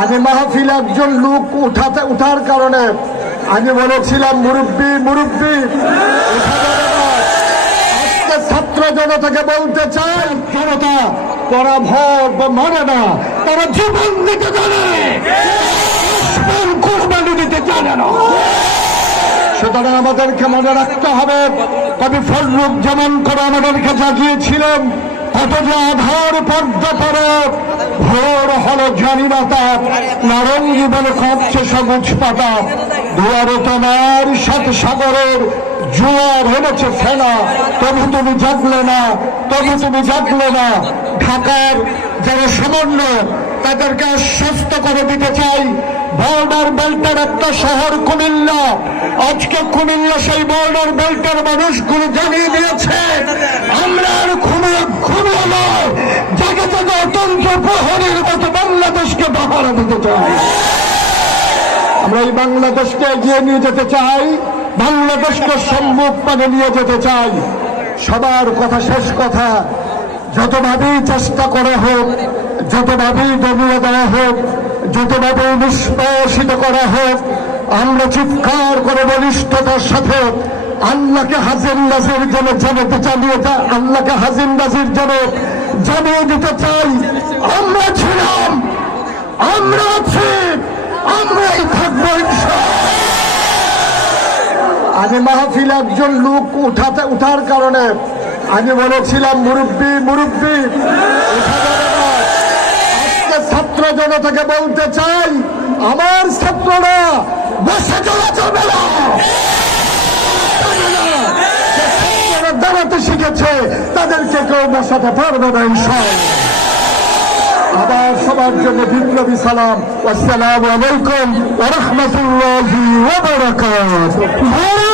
আমি মাহফিল একজন লোক উঠাতে, উঠার কারণে আমি বলেছিলাম, মুরব্বী মুরব্বী ছাত্র জনতাকে বলতে চাই, জনতা তারা ভোট বা মানে না, তারা জীবন দিতে জানে। কোরবানি দিতে জানে না। সুতরাং আমাদেরকে মনে রাখতে হবে, কবি ফজলুক যেমন করে আমাদেরকে জাগিয়েছিলেন অথচ আধার পর্দা পরে ভোর হলো জানি না নারঙ্গি বলে কাঁপছে সবুজ পাতা। দুয়ারে তোমার সাথে সাগরের জোয়ার হেমেছে ফেনা। তবু তুমি জাগলে না, তবু তুমি জাগলে না। ঢাকার যারা সমন্বয় তাদেরকে আশ্বস্ত করে দিতে চাই। বর্ডার বেল্টের একটা শহর কুমিল্লা। আজকে কুমিল্লা সেই বর্ডার বেল্টের মানুষগুলো জানিয়ে দিয়েছে আমরা আর ঘুমিয়ে প্রহরীর মতো বাংলাদেশকে বাহারা দিতে চাই। আমরা এই বাংলাদেশকে এগিয়ে নিয়ে যেতে চাই, বাংলাদেশকে সম্মুখ মানে নিয়ে যেতে চাই। সবার কথা, শেষ কথা, যতভাবেই চেষ্টা করা হোক, যতভাবেই দমিয়ে দেওয়া হোক, যতভাবেই নিষ্পেষিত করা হোক, আমরা চিৎকার করে বলিষ্ঠতার সাথে আল্লাহকে হাজির নাজির জন্য জানাতে চালিয়ে আল্লাহকে হাজির নাজির জন্য জানিয়ে দিতে চাই। আমরা আছি, আমরাই থাকব। আমি মাহফিল একজন লোক উঠাতে, উঠার কারণে আমি বলেছিলাম, মুরব্বী মুরব্বী ছাত্র জনতাকে বলতে চাই, আমার ছাত্ররা বসে চলা চলবে না। দাঁড়াতে শিখেছে, তাদেরকে কেউ বসাতে পারবে না ইনশাআল্লাহ আবার সবার জন্য বিপ্লবী সালাম আসসালামু আলাইকুম ওয়া রাহমাতুল্লাহি ওয়া বারাকাতুহু